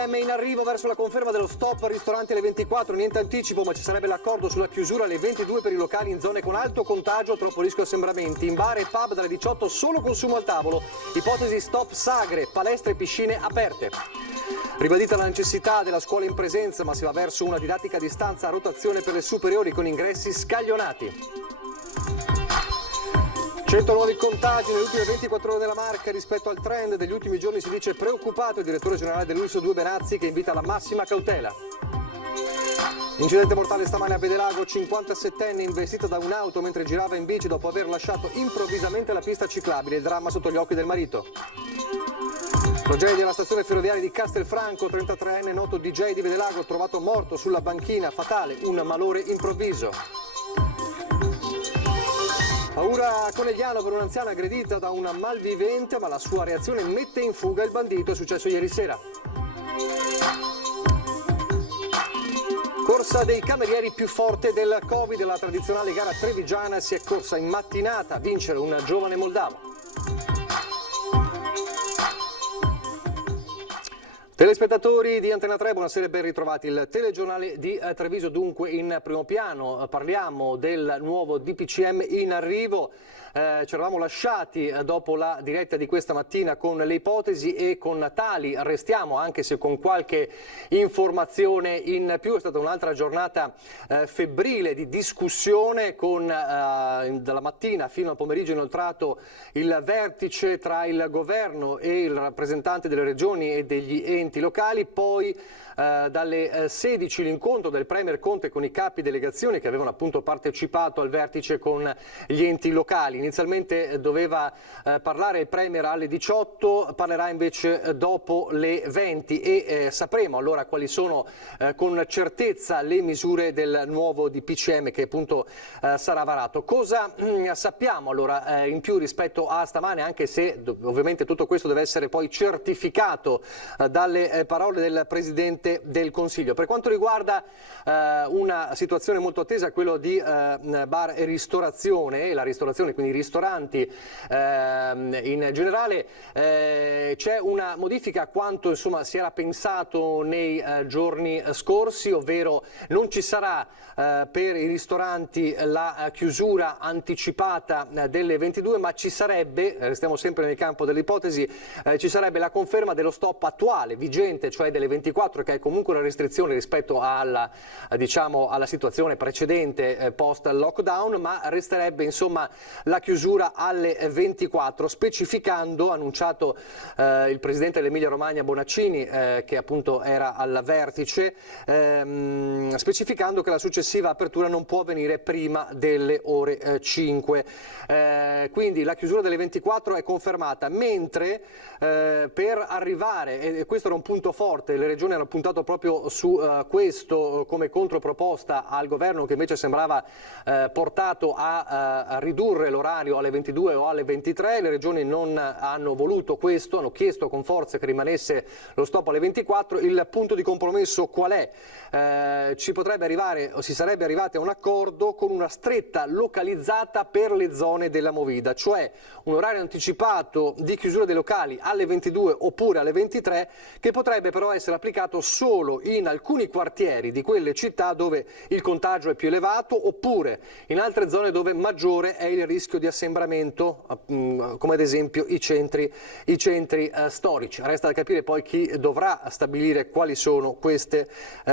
DPCM in arrivo verso la conferma dello stop ristoranti alle 24, niente anticipo, ma ci sarebbe l'accordo sulla chiusura alle 22 per i locali in zone con alto contagio, troppo rischio assembramenti. In bar e pub dalle 18 solo consumo al tavolo, ipotesi stop sagre, palestre e piscine aperte. Ribadita la necessità della scuola in presenza, ma si va verso una didattica a distanza a rotazione per le superiori con ingressi scaglionati. 100 nuovi contagi nelle ultime 24 ore della Marca rispetto al trend degli ultimi giorni, si dice preoccupato il direttore generale dell'Urso 2 Benazzi, che invita alla massima cautela. Incidente mortale stamane a Bedelago, 57enne investito da un'auto mentre girava in bici dopo aver lasciato improvvisamente la pista ciclabile, il dramma sotto gli occhi del marito. Tragedia alla stazione ferroviaria di Castelfranco, 33enne noto DJ di Bedelago trovato morto sulla banchina, fatale un malore improvviso. Paura a Conegliano per un'anziana aggredita da una malvivente, ma la sua reazione mette in fuga il bandito, è successo ieri sera. Corsa dei camerieri più forte del Covid, la tradizionale gara trevigiana si è corsa in mattinata a vincere un giovane moldavo. Telespettatori di Antena 3, buonasera e ben ritrovati. Il telegiornale di Treviso dunque in primo piano. Parliamo del nuovo DPCM in arrivo. Ci eravamo lasciati dopo la diretta di questa mattina con le ipotesi e con tali restiamo, anche se con qualche informazione in più. È stata un'altra giornata febbrile di discussione con dalla mattina fino al pomeriggio inoltrato il vertice tra il governo e il rappresentante delle regioni e degli enti locali, poi dalle 16 l'incontro del Premier Conte con i capi delegazioni che avevano appunto partecipato al vertice con gli enti locali. Inizialmente doveva parlare il Premier alle 18, parlerà invece dopo le 20 e sapremo allora quali sono con certezza le misure del nuovo DPCM che appunto sarà varato. Cosa sappiamo allora in più rispetto a stamane, anche se ovviamente tutto questo deve essere poi certificato dalle parole del Presidente del Consiglio. Per quanto riguarda una situazione molto attesa, quello di bar e ristorazione, e la ristorazione, quindi i ristoranti in generale, c'è una modifica a quanto insomma si era pensato nei giorni scorsi, ovvero non ci sarà per i ristoranti la chiusura anticipata delle 22, ma ci sarebbe, restiamo sempre nel campo dell'ipotesi, ci sarebbe la conferma dello stop attuale, vigente, cioè delle 24, che è comunque una restrizione rispetto alla, diciamo, alla situazione precedente post lockdown, ma resterebbe insomma la chiusura alle 24, specificando, annunciato il presidente dell'Emilia Romagna Bonaccini, che appunto era al vertice, specificando che la successiva apertura non può avvenire prima delle ore 5. Quindi la chiusura delle 24 è confermata, mentre per arrivare, e questo era un punto forte, le regioni hanno puntato proprio su questo come controproposta al governo, che invece sembrava portato a ridurre l'orario alle 22 o alle 23, le regioni non hanno voluto questo, hanno chiesto con forza che rimanesse lo stop alle 24. Il punto di compromesso qual è? Ci potrebbe arrivare, o si sarebbe arrivati a un accordo con una stretta localizzata per le zone della movida, cioè un orario anticipato di chiusura dei locali alle 22 oppure alle 23, che potrebbe però essere applicato solo in alcuni quartieri di quelle città dove il contagio è più elevato, oppure in altre zone dove maggiore è il rischio di assembramento, come ad esempio i centri storici. Resta da capire poi chi dovrà stabilire quali sono queste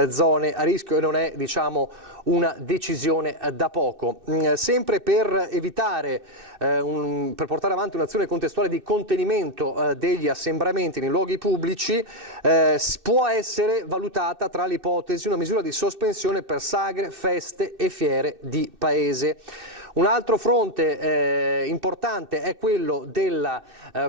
zone a rischio, e non è, diciamo, una decisione da poco. Sempre per evitare, per portare avanti un'azione contestuale di contenimento degli assembramenti nei luoghi pubblici, può essere valutata tra le ipotesi una misura di sospensione per sagre, feste e fiere di paese. Un altro fronte importante è quello del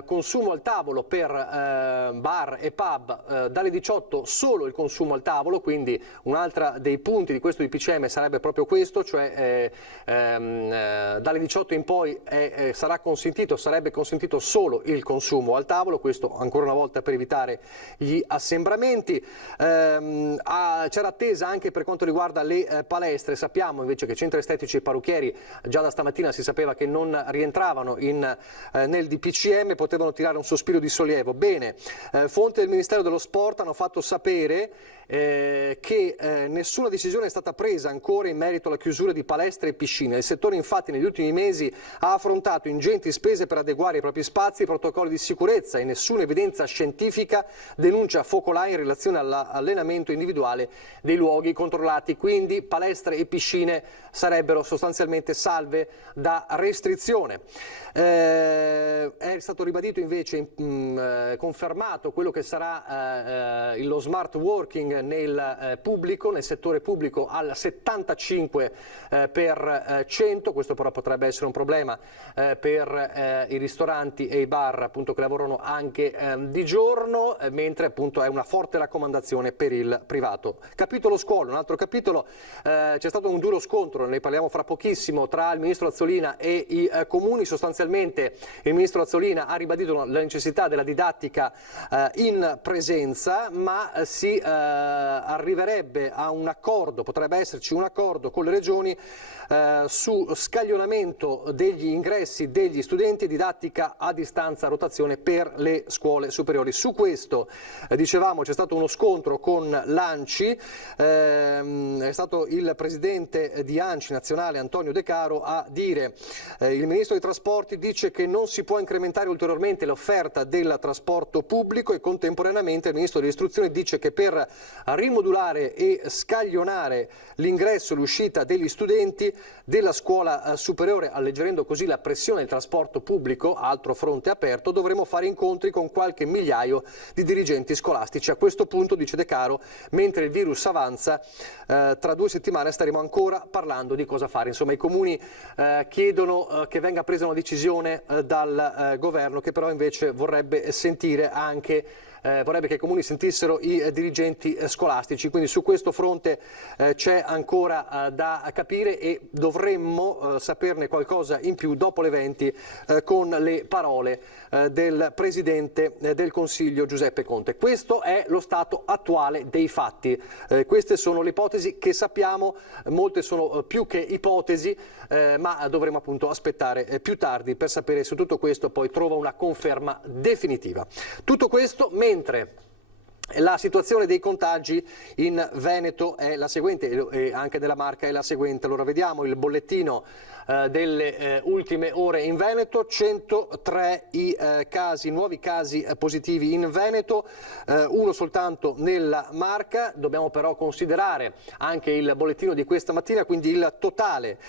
consumo al tavolo per bar e pub, dalle 18 solo il consumo al tavolo, quindi un altro dei punti di questo DPCM sarebbe proprio questo, cioè dalle 18 in poi sarebbe consentito solo il consumo al tavolo, questo ancora una volta per evitare gli assembramenti. C'era attesa anche per quanto riguarda le palestre. Sappiamo invece che centri estetici e parrucchieri già da stamattina si sapeva che non rientravano nel DPCM, potevano tirare un sospiro di sollievo. Bene, fonti del Ministero dello Sport hanno fatto sapere che nessuna decisione è stata presa ancora in merito alla chiusura di palestre e piscine. Il settore infatti negli ultimi mesi ha affrontato ingenti spese per adeguare i propri spazi e protocolli di sicurezza e nessuna evidenza scientifica denuncia focolai in relazione all'allenamento individuale dei luoghi controllati. Quindi palestre e piscine sarebbero sostanzialmente salve da restrizione. È stato ribadito invece, confermato quello che sarà lo smart working nel pubblico, nel settore pubblico al 75%, questo però potrebbe essere un problema per i ristoranti e i bar appunto che lavorano anche di giorno, mentre appunto è una forte raccomandazione per il privato. Capitolo scuola, un altro capitolo, c'è stato un duro scontro, ne parliamo fra pochissimo, tra il ministro Azzolina e i comuni. Sostanzialmente il ministro Azzolina ha ribadito la necessità della didattica in presenza, ma si arriverebbe a un accordo, potrebbe esserci un accordo con le regioni su scaglionamento degli ingressi degli studenti e didattica a distanza a rotazione per le scuole superiori. Su questo, dicevamo, c'è stato uno scontro con l'ANCI, è stato il presidente di ANCI nazionale Antonio De Caro a dire il ministro dei trasporti dice che non si può incrementare ulteriormente l'offerta del trasporto pubblico e contemporaneamente il ministro dell'istruzione dice che per rimodulare e scaglionare l'ingresso e l'uscita degli studenti della scuola superiore, alleggerendo così la pressione del trasporto pubblico, altro fronte aperto, dovremo fare incontri con qualche migliaio di dirigenti scolastici. A questo punto, dice De Caro, mentre il virus avanza, tra 2 settimane staremo ancora parlando di cosa fare. Insomma, i comuni chiedono che venga presa una decisione dal governo, che però invece vorrebbe sentire anche vorrebbe che i comuni sentissero i dirigenti scolastici, quindi su questo fronte c'è ancora da capire e dovremmo saperne qualcosa in più dopo le 20 con le parole del Presidente del Consiglio Giuseppe Conte. Questo è lo stato attuale dei fatti, queste sono le ipotesi che sappiamo, molte sono più che ipotesi, ma dovremo appunto aspettare più tardi per sapere se tutto questo poi trova una conferma definitiva. Tutto questo mentre la situazione dei contagi in Veneto è la seguente e anche nella Marca è la seguente. Allora vediamo il bollettino delle ultime ore in Veneto, 103 i nuovi casi positivi in Veneto, uno soltanto nella Marca. Dobbiamo però considerare anche il bollettino di questa mattina, quindi il totale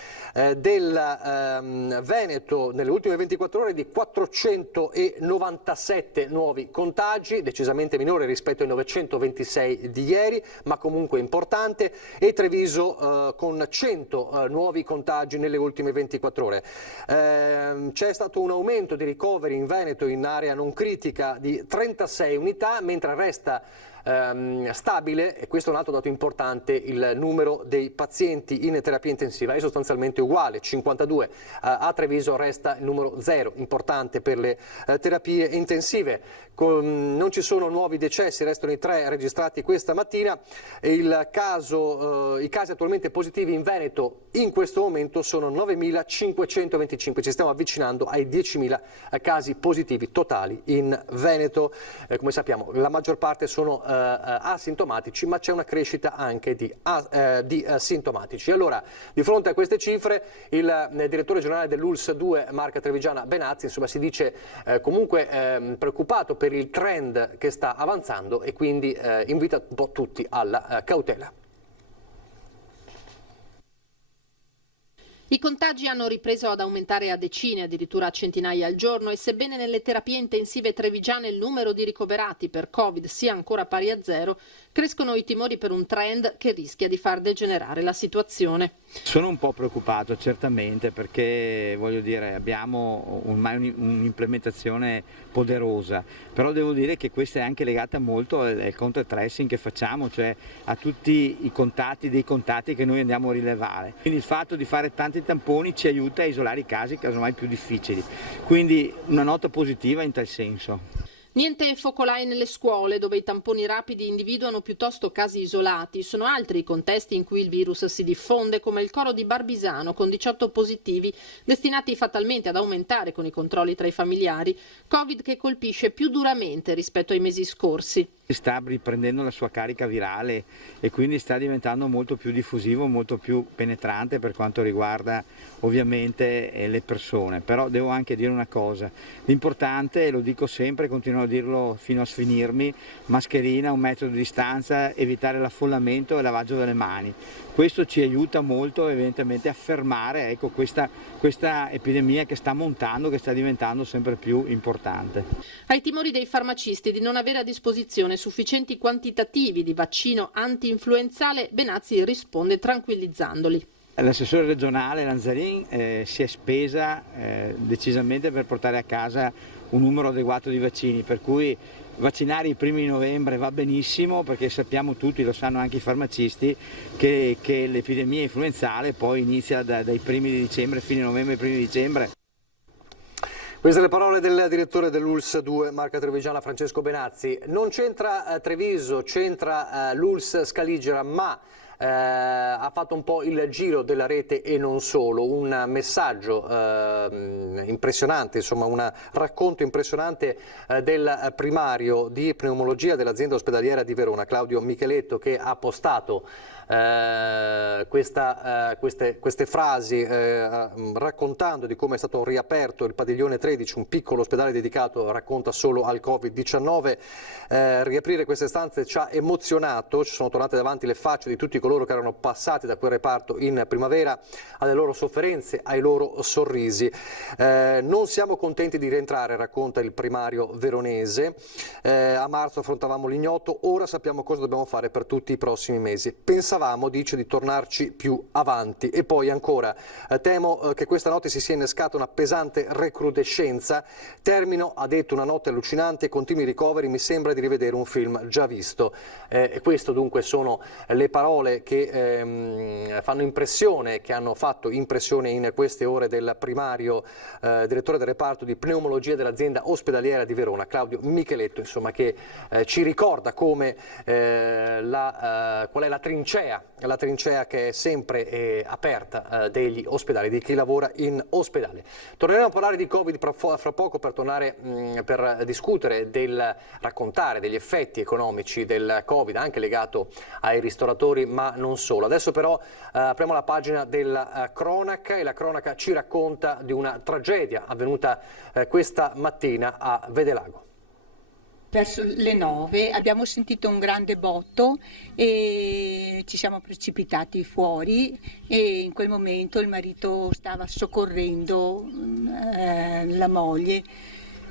del Veneto nelle ultime 24 ore di 497 nuovi contagi, decisamente minore rispetto ai 926 di ieri, ma comunque importante, e Treviso con 100 nuovi contagi nelle ultime 24 ore. C'è stato un aumento di ricoveri in Veneto in area non critica di 36 unità, mentre resta stabile, e questo è un altro dato importante, il numero dei pazienti in terapia intensiva è sostanzialmente uguale, 52. A Treviso resta il numero 0, importante per le terapie intensive. Non ci sono nuovi decessi, restano i 3 registrati questa mattina. I casi attualmente positivi in Veneto in questo momento sono 9.525, ci stiamo avvicinando ai 10.000 casi positivi totali in Veneto. Come sappiamo la maggior parte sono asintomatici, ma c'è una crescita anche di sintomatici. Allora, di fronte a queste cifre, il direttore generale dell'ULSS 2 Marca Trevigiana Benazzi, insomma, si dice comunque preoccupato per il trend che sta avanzando e quindi invita un po' tutti alla cautela. I contagi hanno ripreso ad aumentare a decine, addirittura a centinaia al giorno, e sebbene nelle terapie intensive trevigiane il numero di ricoverati per Covid sia ancora pari a 0, crescono i timori per un trend che rischia di far degenerare la situazione. Sono un po' preoccupato certamente, perché voglio dire abbiamo ormai un'implementazione poderosa, però devo dire che questa è anche legata molto al contact tracing che facciamo, cioè a tutti i contatti dei contatti che noi andiamo a rilevare. Quindi il fatto di fare tanti tamponi ci aiuta a isolare i casi casomai più difficili, quindi una nota positiva in tal senso. Niente focolai nelle scuole, dove i tamponi rapidi individuano piuttosto casi isolati. Sono altri i contesti in cui il virus si diffonde, come il coro di Barbisano, con 18 positivi, destinati fatalmente ad aumentare con i controlli tra i familiari. Covid che colpisce più duramente rispetto ai mesi scorsi. Sta riprendendo la sua carica virale e quindi sta diventando molto più diffusivo, molto più penetrante per quanto riguarda ovviamente le persone. Però devo anche dire una cosa, l'importante, e lo dico sempre, continuo a dirlo fino a sfinirmi: mascherina, 1 metro di distanza, evitare l'affollamento e lavaggio delle mani. Questo ci aiuta molto evidentemente a fermare, ecco, questa epidemia che sta montando, che sta diventando sempre più importante. Ai timori dei farmacisti di non avere a disposizione sufficienti quantitativi di vaccino anti-influenzale, Benazzi risponde tranquillizzandoli. L'assessore regionale Lanzarin si è spesa decisamente per portare a casa un numero adeguato di vaccini, per cui vaccinare i primi di novembre va benissimo, perché sappiamo tutti, lo sanno anche i farmacisti, che l'epidemia influenzale poi inizia dai primi di dicembre, fine novembre, primi di dicembre. Queste le parole del direttore dell'ULSS 2 Marca Trevigiana, Francesco Benazzi. Non c'entra Treviso, c'entra l'ULSS Scaligera, ma ha fatto un po' il giro della rete e non solo, un messaggio impressionante, insomma un racconto impressionante del primario di pneumologia dell'azienda ospedaliera di Verona, Claudio Micheletto, che ha postato queste frasi raccontando di come è stato riaperto il padiglione 13, un piccolo ospedale dedicato, racconta, solo al Covid-19. Riaprire queste stanze ci ha emozionato, ci sono tornate davanti le facce di tutti coloro che erano passati da quel reparto in primavera, alle loro sofferenze, ai loro sorrisi. Non siamo contenti di rientrare, racconta il primario veronese. A marzo affrontavamo l'ignoto, ora sappiamo cosa dobbiamo fare per tutti i prossimi mesi. Pensavamo, dice, di tornarci più avanti. E poi ancora, temo che questa notte si sia innescata una pesante recrudescenza. Termino, ha detto, una notte allucinante e continui ricoveri, mi sembra di rivedere un film già visto. E questo dunque sono le parole che fanno impressione, che hanno fatto impressione in queste ore del primario direttore del reparto di pneumologia dell'azienda ospedaliera di Verona, Claudio Micheletto, insomma, che ci ricorda come qual è la trincea che è sempre aperta degli ospedali, di chi lavora in ospedale. Torneremo a parlare di Covid fra poco, per discutere, raccontare degli effetti economici del Covid, anche legato ai ristoratori, ma non solo. Adesso però apriamo la pagina della cronaca, e la cronaca ci racconta di una tragedia avvenuta questa mattina a Vedelago. Verso le 9 abbiamo sentito un grande botto e ci siamo precipitati fuori, e in quel momento il marito stava soccorrendo la moglie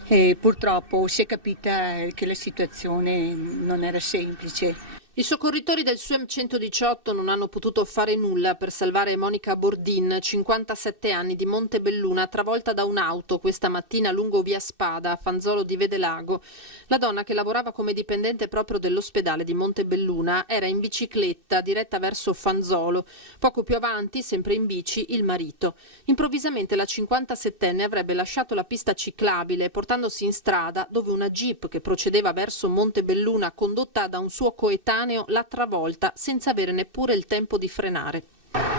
e purtroppo si è capita che la situazione non era semplice. I soccorritori del SUEM 118 non hanno potuto fare nulla per salvare Monica Bordin, 57 anni, di Montebelluna, travolta da un'auto questa mattina lungo via Spada, a Fanzolo di Vedelago. La donna, che lavorava come dipendente proprio dell'ospedale di Montebelluna, era in bicicletta diretta verso Fanzolo. Poco più avanti, sempre in bici, il marito. Improvvisamente la 57enne avrebbe lasciato la pista ciclabile, portandosi in strada, dove una jeep che procedeva verso Montebelluna, condotta da un suo coetaneo, l'ha travolta senza avere neppure il tempo di frenare.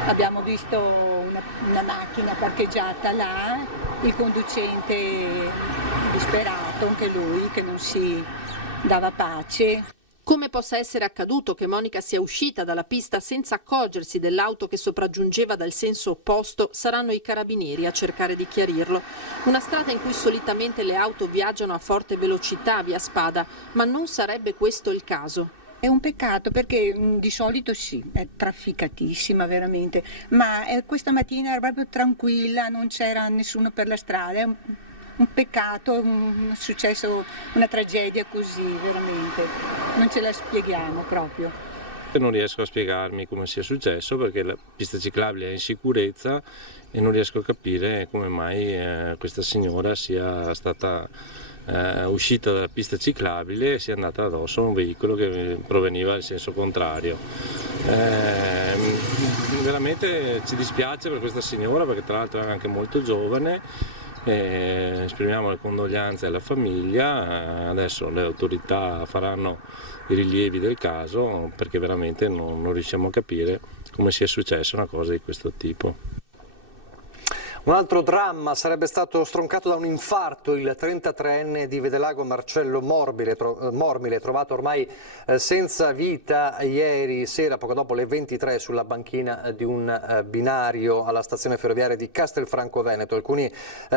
Abbiamo visto una macchina parcheggiata là, il conducente disperato, anche lui, che non si dava pace. Come possa essere accaduto che Monica sia uscita dalla pista senza accorgersi dell'auto che sopraggiungeva dal senso opposto, saranno i carabinieri a cercare di chiarirlo. Una strada in cui solitamente le auto viaggiano a forte velocità via Spada, ma non sarebbe questo il caso. È un peccato, perché di solito sì, è trafficatissima veramente, ma questa mattina era proprio tranquilla, non c'era nessuno per la strada. È un peccato, è successo una tragedia così, veramente, non ce la spieghiamo proprio. Non riesco a spiegarmi come sia successo, perché la pista ciclabile è in sicurezza e non riesco a capire come mai questa signora sia stata uscita dalla pista ciclabile e sia andata addosso a un veicolo che proveniva in senso contrario. Veramente ci dispiace per questa signora, perché tra l'altro era anche molto giovane, Esprimiamo le condoglianze alla famiglia, adesso le autorità faranno i rilievi del caso perché veramente non riusciamo a capire come sia successa una cosa di questo tipo. Un altro dramma: sarebbe stato stroncato da un infarto il 33enne di Vedelago Marcello Mormile, trovato ormai senza vita ieri sera, poco dopo le 23, sulla banchina di un binario alla stazione ferroviaria di Castelfranco Veneto. Alcuni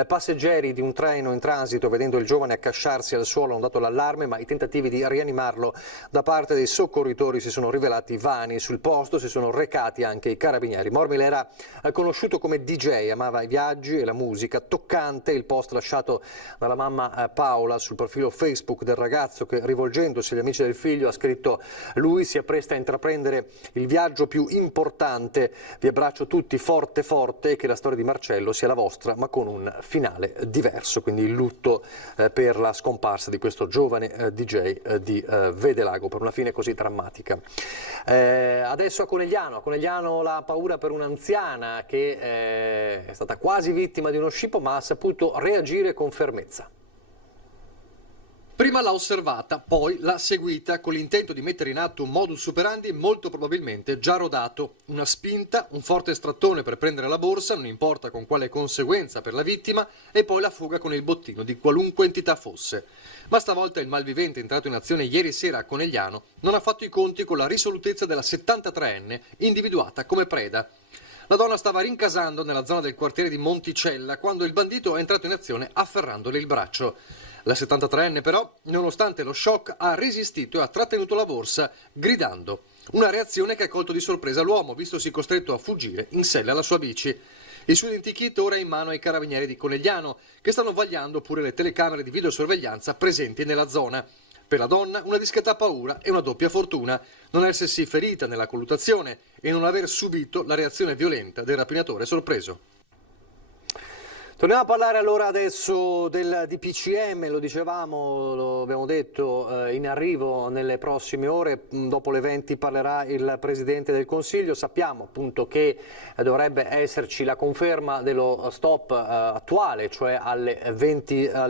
passeggeri di un treno in transito, vedendo il giovane accasciarsi al suolo, hanno dato l'allarme, ma i tentativi di rianimarlo da parte dei soccorritori si sono rivelati vani. Sul posto si sono recati anche i carabinieri. Mormile era conosciuto come DJ, amava i viaggi e la musica. Toccante il post lasciato dalla mamma Paola sul profilo Facebook del ragazzo che, rivolgendosi agli amici del figlio, ha scritto: lui si appresta a intraprendere il viaggio più importante, vi abbraccio tutti forte forte e che la storia di Marcello sia la vostra ma con un finale diverso. Quindi il lutto per la scomparsa di questo giovane DJ di Vedelago, per una fine così drammatica. Adesso a Conegliano la paura per un'anziana che è stata quasi vittima di uno scippo, ma ha saputo reagire con fermezza. Prima l'ha osservata, poi l'ha seguita con l'intento di mettere in atto un modus operandi molto probabilmente già rodato. Una spinta, un forte strattone per prendere la borsa, non importa con quale conseguenza per la vittima, e poi la fuga con il bottino di qualunque entità fosse. Ma stavolta il malvivente, entrato in azione ieri sera a Conegliano, non ha fatto i conti con la risolutezza della 73enne, individuata come preda. La donna stava rincasando nella zona del quartiere di Monticella quando il bandito è entrato in azione afferrandole il braccio. La 73enne però, nonostante lo shock, ha resistito e ha trattenuto la borsa gridando. Una reazione che ha colto di sorpresa l'uomo, vistosi costretto a fuggire in sella alla sua bici. Il suo identikit ora è in mano ai carabinieri di Conegliano, che stanno vagliando pure le telecamere di videosorveglianza presenti nella zona. Per la donna una discreta paura e una doppia fortuna: non essersi ferita nella colluttazione e non aver subito la reazione violenta del rapinatore sorpreso. Torniamo a parlare allora adesso del DPCM, lo dicevamo, lo abbiamo detto, in arrivo nelle prossime ore. Dopo le 20 parlerà il Presidente del Consiglio. Sappiamo appunto che dovrebbe esserci la conferma dello stop attuale, cioè alle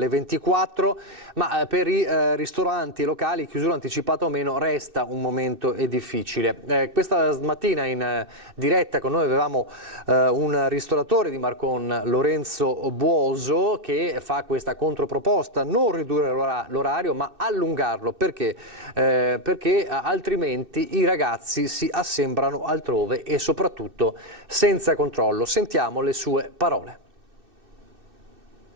24, ma per i ristoranti locali, chiusura anticipata o meno, resta un momento difficile. Questa mattina in diretta con noi avevamo un ristoratore di Marcon, Lorenzo Buoso, che fa questa controproposta: non ridurre l'orario ma allungarlo. Perché? Perché altrimenti i ragazzi si assembrano altrove e soprattutto senza controllo. Sentiamo le sue parole.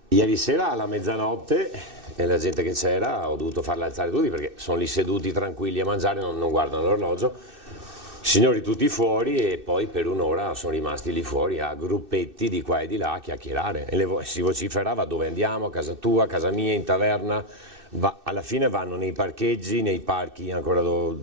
Ieri sera alla mezzanotte, e la gente che c'era, ho dovuto farla alzare tutti perché sono lì seduti tranquilli a mangiare, non guardano l'orologio. Signori tutti fuori, e poi per un'ora sono rimasti lì fuori a gruppetti di qua e di là a chiacchierare, e si vociferava: dove andiamo, a casa tua, a casa mia, in taverna. Alla fine vanno nei parcheggi, nei parchi, ancora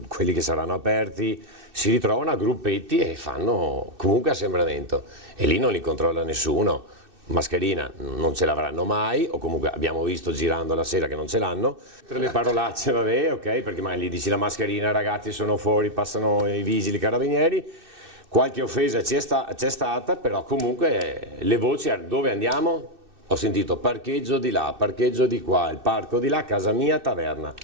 quelli che saranno aperti, si ritrovano a gruppetti e fanno comunque assembramento, e lì non li controlla nessuno. Mascherina non ce l'avranno mai, o comunque abbiamo visto girando la sera che non ce l'hanno. Per le parolacce vabbè, ok, perché mai gli dici la mascherina, ragazzi sono fuori, passano i vigili, i carabinieri. Qualche offesa c'è stata, però comunque le voci: dove andiamo? Ho sentito parcheggio di là, parcheggio di qua, il parco di là, casa mia, taverna.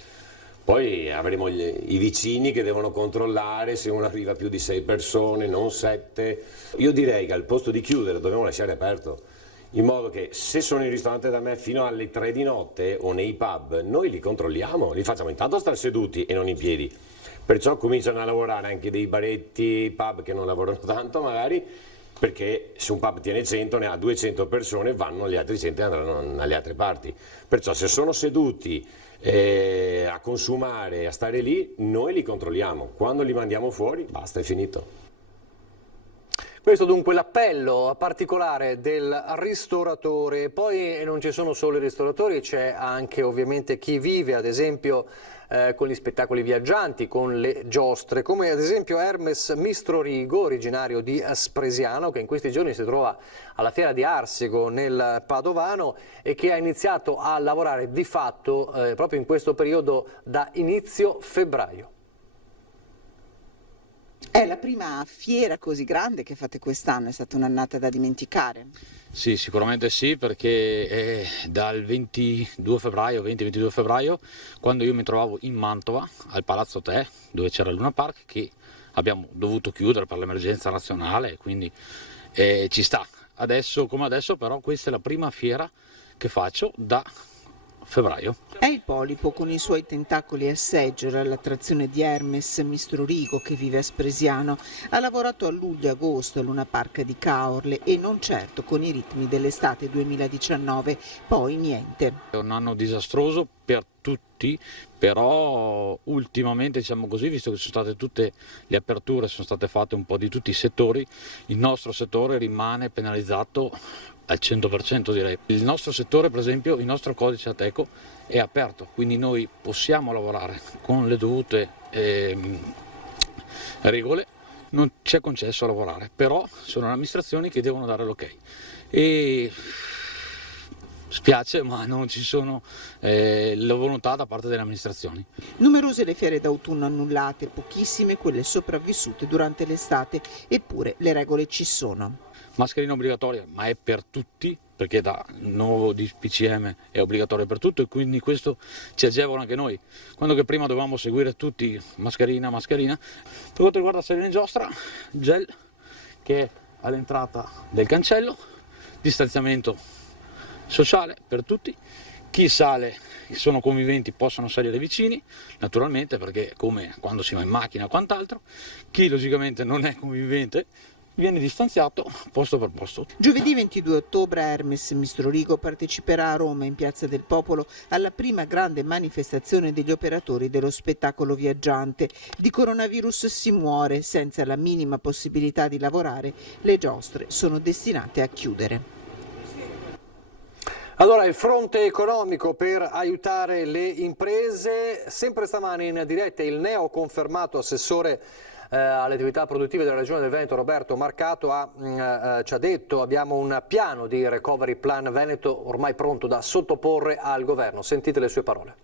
Poi avremo i vicini che devono controllare se uno arriva più di 6 persone, non 7. Io direi che al posto di chiudere dobbiamo lasciare aperto, in modo che se sono in ristorante da me fino alle 3 di notte o nei pub, noi li controlliamo, li facciamo intanto stare seduti e non in piedi. Perciò cominciano a lavorare anche dei baretti, pub che non lavorano tanto magari, perché se un pub tiene 100 ne ha 200 persone, vanno gli altri 100 e andranno alle altre parti. Perciò se sono seduti a consumare, a stare lì, noi li controlliamo. Quando li mandiamo fuori, basta, è finito. Questo dunque l'appello particolare del ristoratore. Poi non ci sono solo i ristoratori, c'è anche ovviamente chi vive ad esempio con gli spettacoli viaggianti, con le giostre, come ad esempio Hermes Mistrorigo, originario di Spresiano, che in questi giorni si trova alla fiera di Arsego nel Padovano e che ha iniziato a lavorare di fatto proprio in questo periodo da inizio febbraio. È la prima fiera così grande che fate quest'anno, è stata un'annata da dimenticare? Sì, sicuramente sì, perché è dal 22 febbraio, quando io mi trovavo in Mantova, al Palazzo Te, dove c'era il Luna Park, che abbiamo dovuto chiudere per l'emergenza nazionale, quindi ci sta. Adesso come adesso, però, questa è la prima fiera che faccio da febbraio. È il Polipo con i suoi tentacoli a seggere l'attrazione di Hermes Mistrorigo che vive a Spresiano. Ha lavorato a luglio e agosto al Luna Park di Caorle e non certo con i ritmi dell'estate 2019, poi niente. È un anno disastroso per tutti, però ultimamente, diciamo così, visto che sono state tutte le aperture, sono state fatte un po' di tutti i settori, il nostro settore rimane penalizzato al 100%, direi. Il nostro settore, per esempio, il nostro codice Ateco è aperto, quindi noi possiamo lavorare con le dovute regole, non ci è concesso lavorare, però sono le amministrazioni che devono dare l'ok. E spiace, ma non ci sono la volontà da parte delle amministrazioni. Numerose le fiere d'autunno annullate, pochissime quelle sopravvissute durante l'estate, eppure le regole ci sono. Mascherina obbligatoria, ma è per tutti, perché da nuovo DPCM è obbligatorio per tutto e quindi questo ci agevola anche noi. Quando che prima dovevamo seguire tutti mascherina. Per quanto riguarda Selene Giostra, gel che è all'entrata del cancello, distanziamento sociale per tutti. Chi sale, sono conviventi, possono salire vicini, naturalmente, perché come quando si va in macchina o quant'altro. Chi logicamente non è convivente viene distanziato posto per posto. Giovedì 22 ottobre Hermes Mistrorigo parteciperà a Roma, in Piazza del Popolo, alla prima grande manifestazione degli operatori dello spettacolo viaggiante. Di coronavirus si muore, senza la minima possibilità di lavorare, le giostre sono destinate a chiudere. Allora, il fronte economico per aiutare le imprese, sempre stamani in diretta il neoconfermato assessore alle attività produttive della Regione del Veneto, Roberto Marcato, ci ha detto abbiamo un piano di Recovery Plan Veneto ormai pronto da sottoporre al governo. Sentite le sue parole.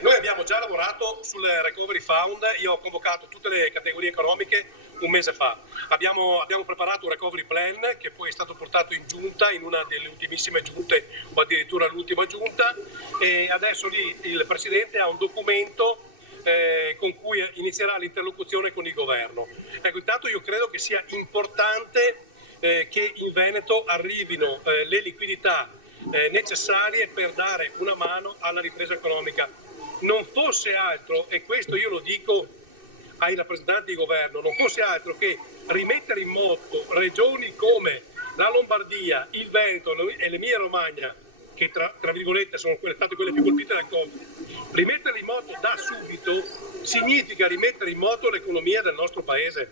Noi abbiamo già lavorato sul Recovery Fund, io ho convocato tutte le categorie economiche un mese fa. Abbiamo preparato un Recovery Plan che poi è stato portato in giunta, in una delle ultimissime giunte o addirittura l'ultima giunta, e adesso lì il Presidente ha un documento con cui inizierà l'interlocuzione con il governo. Ecco, intanto io credo che sia importante che in Veneto arrivino le liquidità necessarie per dare una mano alla ripresa economica. Non fosse altro, e questo io lo dico ai rappresentanti di governo, non fosse altro che rimettere in moto regioni come la Lombardia, il Veneto e l'Emilia Romagna, che tra virgolette sono state quelle più colpite dal Covid. Rimetterli in moto da subito significa rimettere in moto l'economia del nostro paese.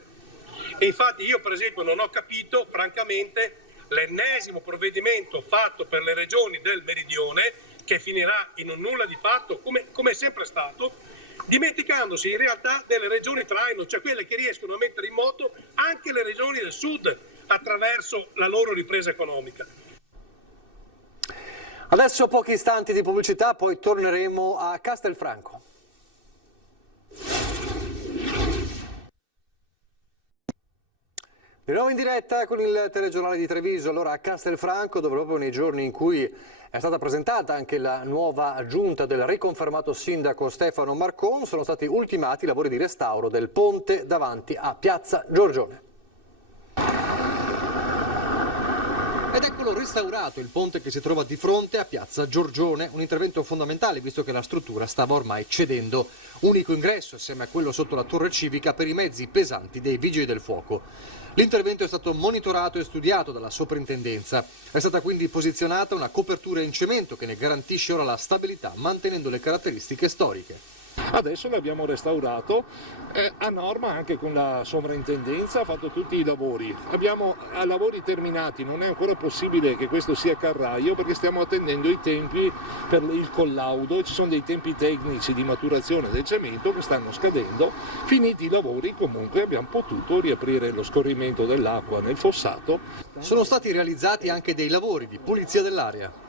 E infatti io per esempio non ho capito francamente l'ennesimo provvedimento fatto per le regioni del meridione, che finirà in un nulla di fatto come è sempre stato, dimenticandosi in realtà delle regioni traino, cioè quelle che riescono a mettere in moto anche le regioni del sud attraverso la loro ripresa economica. Adesso pochi istanti di pubblicità, poi torneremo a Castelfranco. Di nuovo in diretta con il telegiornale di Treviso, allora a Castelfranco, dove proprio nei giorni in cui è stata presentata anche la nuova giunta del riconfermato sindaco Stefano Marcon, sono stati ultimati i lavori di restauro del ponte davanti a Piazza Giorgione. Ed eccolo restaurato il ponte che si trova di fronte a Piazza Giorgione, un intervento fondamentale visto che la struttura stava ormai cedendo. Unico ingresso assieme a quello sotto la torre civica per i mezzi pesanti dei vigili del fuoco. L'intervento è stato monitorato e studiato dalla soprintendenza. È stata quindi posizionata una copertura in cemento che ne garantisce ora la stabilità, mantenendo le caratteristiche storiche. Adesso l'abbiamo restaurato a norma, anche con la sovrintendenza ha fatto tutti i lavori. Abbiamo lavori terminati, non è ancora possibile che questo sia carraio perché stiamo attendendo i tempi per il collaudo, ci sono dei tempi tecnici di maturazione del cemento che stanno scadendo. Finiti i lavori comunque abbiamo potuto riaprire lo scorrimento dell'acqua nel fossato. Sono stati realizzati anche dei lavori di pulizia dell'area.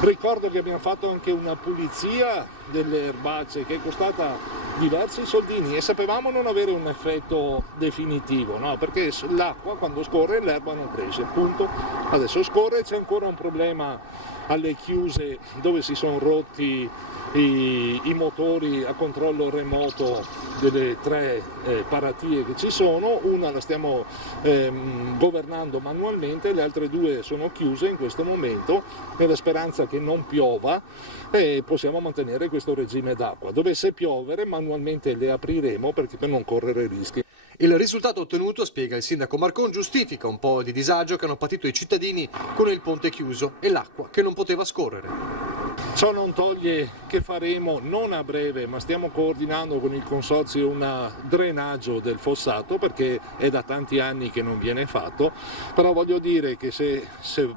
Ricordo che abbiamo fatto anche una pulizia delle erbacce che è costata diversi soldini e sapevamo non avere un effetto definitivo, no? Perché l'acqua quando scorre l'erba non cresce, punto. Adesso scorre, c'è ancora un problema alle chiuse dove si sono rotti i motori a controllo remoto delle 3 paratie che ci sono, una la stiamo governando manualmente, le altre 2 sono chiuse in questo momento nella speranza che non piova e possiamo mantenere questo regime d'acqua. Dovesse piovere manualmente le apriremo perché per non correre rischi. Il risultato ottenuto, spiega il sindaco Marcon, giustifica un po' di disagio che hanno patito i cittadini con il ponte chiuso e l'acqua che non poteva scorrere. Ciò non toglie che faremo, non a breve, ma stiamo coordinando con il consorzio un drenaggio del fossato perché è da tanti anni che non viene fatto, però voglio dire che se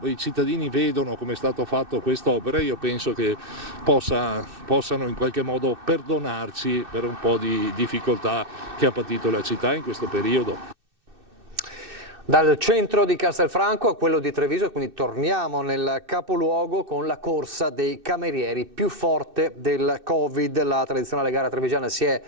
i cittadini vedono come è stato fatto quest'opera, io penso che possano in qualche modo perdonarci per un po' di difficoltà che ha patito la città in questo periodo. Dal centro di Castelfranco a quello di Treviso, quindi torniamo nel capoluogo con la corsa dei camerieri più forte del Covid. La tradizionale gara trevigiana si è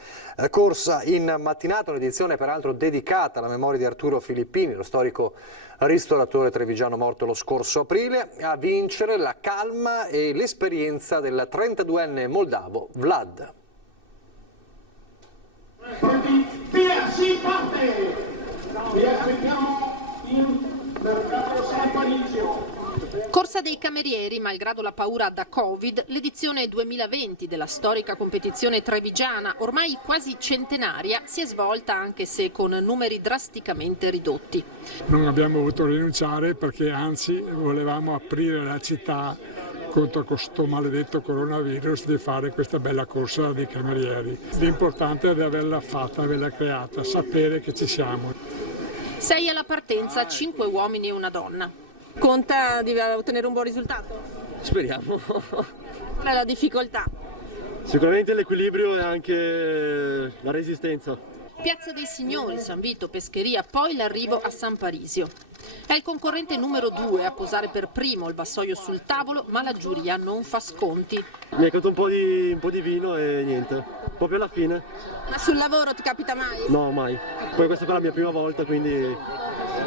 corsa in mattinata, un'edizione peraltro dedicata alla memoria di Arturo Filippini, lo storico ristoratore trevigiano morto lo scorso aprile. A vincere la calma e l'esperienza del 32enne moldavo Vlad. Via, si parte! Vi aspettiamo in mercato San Parizio. Corsa dei camerieri, malgrado la paura da Covid, l'edizione 2020 della storica competizione trevigiana, ormai quasi centenaria, si è svolta anche se con numeri drasticamente ridotti. Non abbiamo voluto rinunciare perché anzi volevamo aprire la città contro questo maledetto coronavirus di fare questa bella corsa dei camerieri. L'importante è averla fatta, averla creata, sapere che ci siamo. 6 alla partenza, 5 uomini e una donna. Conta di ottenere un buon risultato? Speriamo. Qual è la difficoltà? Sicuramente l'equilibrio e anche la resistenza. Piazza dei Signori, San Vito, Pescheria, poi l'arrivo a San Parisio. È il concorrente numero 2 a posare per primo il vassoio sul tavolo, ma la giuria non fa sconti. Mi è caduto un po' di vino e niente, proprio alla fine. Ma sul lavoro ti capita mai? No, mai. Poi questa è la mia prima volta, quindi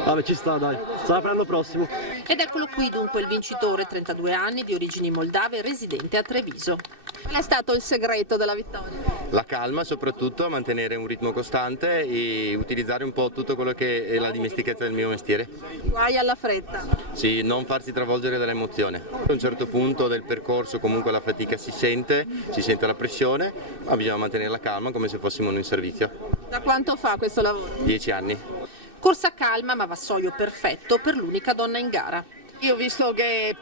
vabbè, ci sta, dai. Sarà per l'anno prossimo. Ed eccolo qui dunque il vincitore, 32 anni, di origini moldave, residente a Treviso. Qual è stato il segreto della vittoria? La calma, soprattutto a mantenere un ritmo costante e utilizzare un po' tutto quello che è la dimestichezza del mio mestiere. Guai alla fretta. Sì, non farsi travolgere dall'emozione. A un certo punto del percorso comunque la fatica si sente la pressione, ma bisogna mantenere la calma come se fossimo in servizio. Da quanto fa questo lavoro? 10 anni. Corsa calma ma vassoio perfetto per l'unica donna in gara. Io ho visto che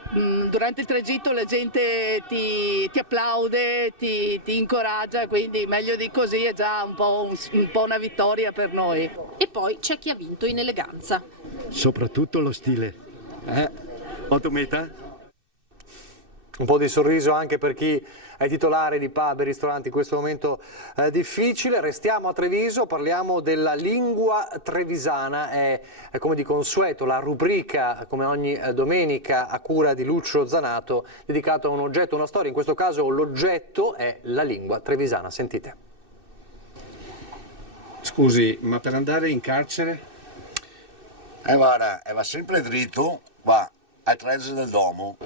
durante il tragitto la gente ti applaude, ti incoraggia, quindi meglio di così è già un po' una vittoria per noi. E poi c'è chi ha vinto in eleganza. Soprattutto lo stile. Autometa? Un po' di sorriso anche per chi è titolare di pub e ristoranti in questo momento difficile. Restiamo a Treviso, parliamo della lingua trevisana, è come di consueto la rubrica, come ogni domenica, a cura di Lucio Zanato, dedicato a un oggetto, una storia. In questo caso l'oggetto è la lingua trevisana. Sentite. Scusi, ma per andare in carcere? Guarda, va sempre dritto qua al Trezzo del Domo.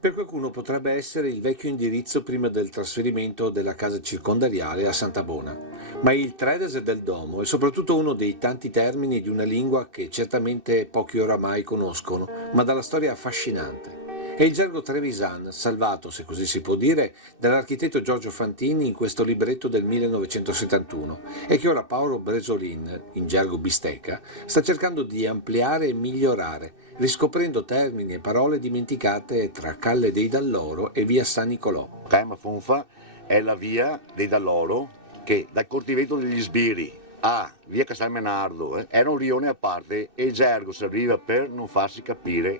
Per qualcuno potrebbe essere il vecchio indirizzo prima del trasferimento della casa circondariale a Santabona, ma il Trezzo del Domo è soprattutto uno dei tanti termini di una lingua che certamente pochi oramai conoscono, ma dalla storia affascinante. È il gergo trevisan, salvato, se così si può dire, dall'architetto Giorgio Fantini in questo libretto del 1971 e che ora Paolo Bresolin, in gergo bistecca, sta cercando di ampliare e migliorare, riscoprendo termini e parole dimenticate tra Calle dei Dall'Oro e via San Nicolò. Caima Fonfa è la via dei Dall'Oro che dal Cortiveto degli Sbirri a via Castelmenardo era un rione a parte e il gergo serviva per non farsi capire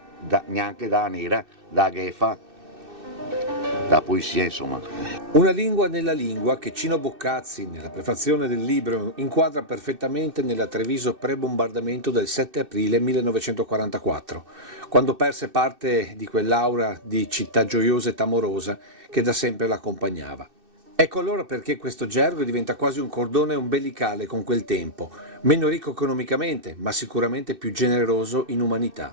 neanche da nera, da Ghefa. della poesia, insomma. Una lingua nella lingua che Cino Boccazzi, nella prefazione del libro, inquadra perfettamente nella Treviso pre-bombardamento del 7 aprile 1944, quando perse parte di quell'aura di città gioiosa e tamorosa che da sempre l'accompagnava. Ecco allora perché questo gergo diventa quasi un cordone ombelicale con quel tempo, meno ricco economicamente, ma sicuramente più generoso in umanità,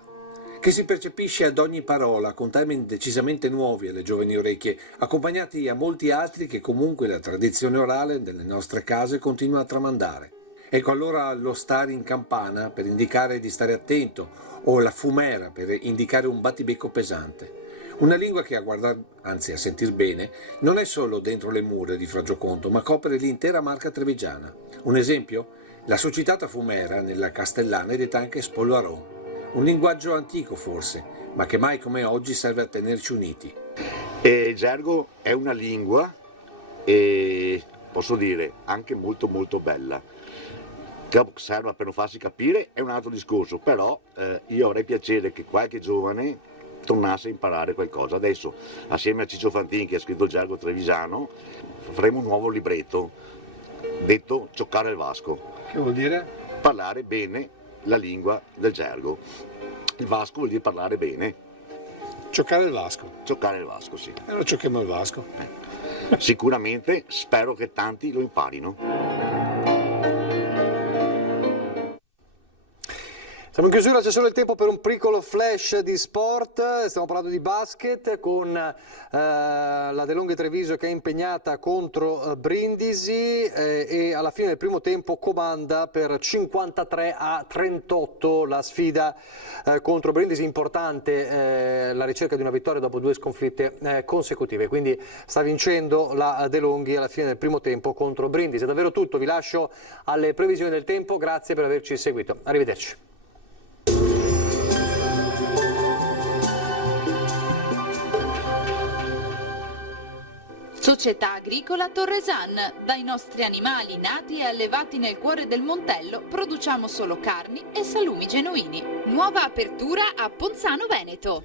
che si percepisce ad ogni parola con termini decisamente nuovi alle giovani orecchie, accompagnati a molti altri che comunque la tradizione orale delle nostre case continua a tramandare. Ecco allora lo stare in campana per indicare di stare attento, o la fumera per indicare un battibecco pesante. Una lingua che a guardare, anzi a sentir bene, non è solo dentro le mura di Fragioconto, ma copre l'intera Marca trevigiana. Un esempio? La succitata fumera nella Castellana è detta anche Spolvarò. Un linguaggio antico forse, ma che mai come oggi serve a tenerci uniti. E il gergo è una lingua, e posso dire anche molto molto bella. Che serve per non farsi capire è un altro discorso, però io avrei piacere che qualche giovane tornasse a imparare qualcosa. Adesso, assieme a Ciccio Fantin, che ha scritto il gergo trevigiano, faremo un nuovo libretto detto Cioccare il Vasco. Che vuol dire? Parlare bene la lingua del gergo. Il Vasco vuol dire parlare bene. Cioccare il Vasco. Cioccare il Vasco, sì. E allora ciocchiamo il Vasco. Sicuramente spero che tanti lo imparino. Siamo in chiusura, c'è solo il tempo per un piccolo flash di sport. Stiamo parlando di basket con la De Longhi Treviso che è impegnata contro Brindisi e alla fine del primo tempo comanda per 53-38 la sfida contro Brindisi. Importante la ricerca di una vittoria dopo 2 sconfitte consecutive, quindi sta vincendo la De Longhi alla fine del primo tempo contro Brindisi. È davvero tutto, vi lascio alle previsioni del tempo, grazie per averci seguito, arrivederci. Società Agricola Torresan. Dai nostri animali nati e allevati nel cuore del Montello produciamo solo carni e salumi genuini. Nuova apertura a Ponzano Veneto.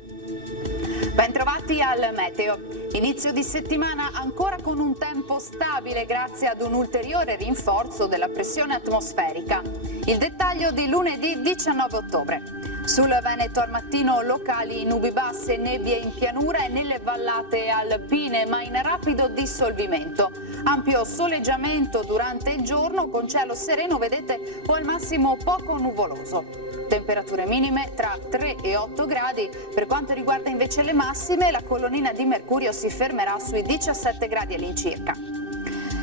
Bentrovati al meteo. Inizio di settimana ancora con un tempo stabile grazie ad un ulteriore rinforzo della pressione atmosferica. Il dettaglio di lunedì 19 ottobre. Sul Veneto al mattino locali nubi basse, nebbie in pianura e nelle vallate alpine, ma in rapido dissolvimento. Ampio soleggiamento durante il giorno con cielo sereno, vedete, o al massimo poco nuvoloso. Temperature minime tra 3 e 8 gradi. Per quanto riguarda invece le massime, la colonnina di mercurio si fermerà sui 17 gradi all'incirca.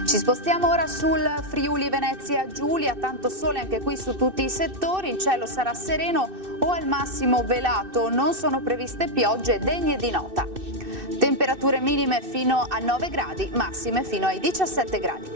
Ci spostiamo ora sul Friuli Venezia Giulia, tanto sole anche qui su tutti i settori, il cielo sarà sereno o al massimo velato, non sono previste piogge degne di nota. Temperature minime fino a 9 gradi, massime fino ai 17 gradi.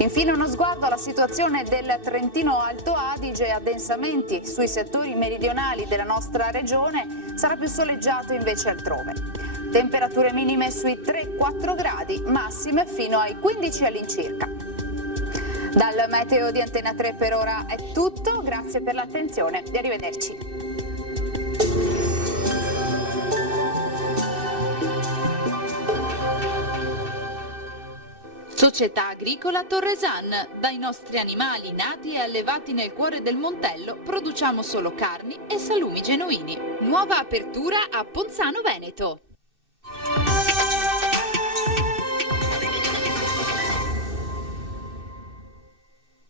Infine uno sguardo alla situazione del Trentino Alto Adige, addensamenti sui settori meridionali della nostra regione, sarà più soleggiato invece altrove. Temperature minime sui 3-4 gradi, massime fino ai 15 all'incirca. Dal meteo di Antena 3 per ora è tutto, grazie per l'attenzione e arrivederci. Società Agricola Torresan. Dai nostri animali nati e allevati nel cuore del Montello produciamo solo carni e salumi genuini. Nuova apertura a Ponzano Veneto.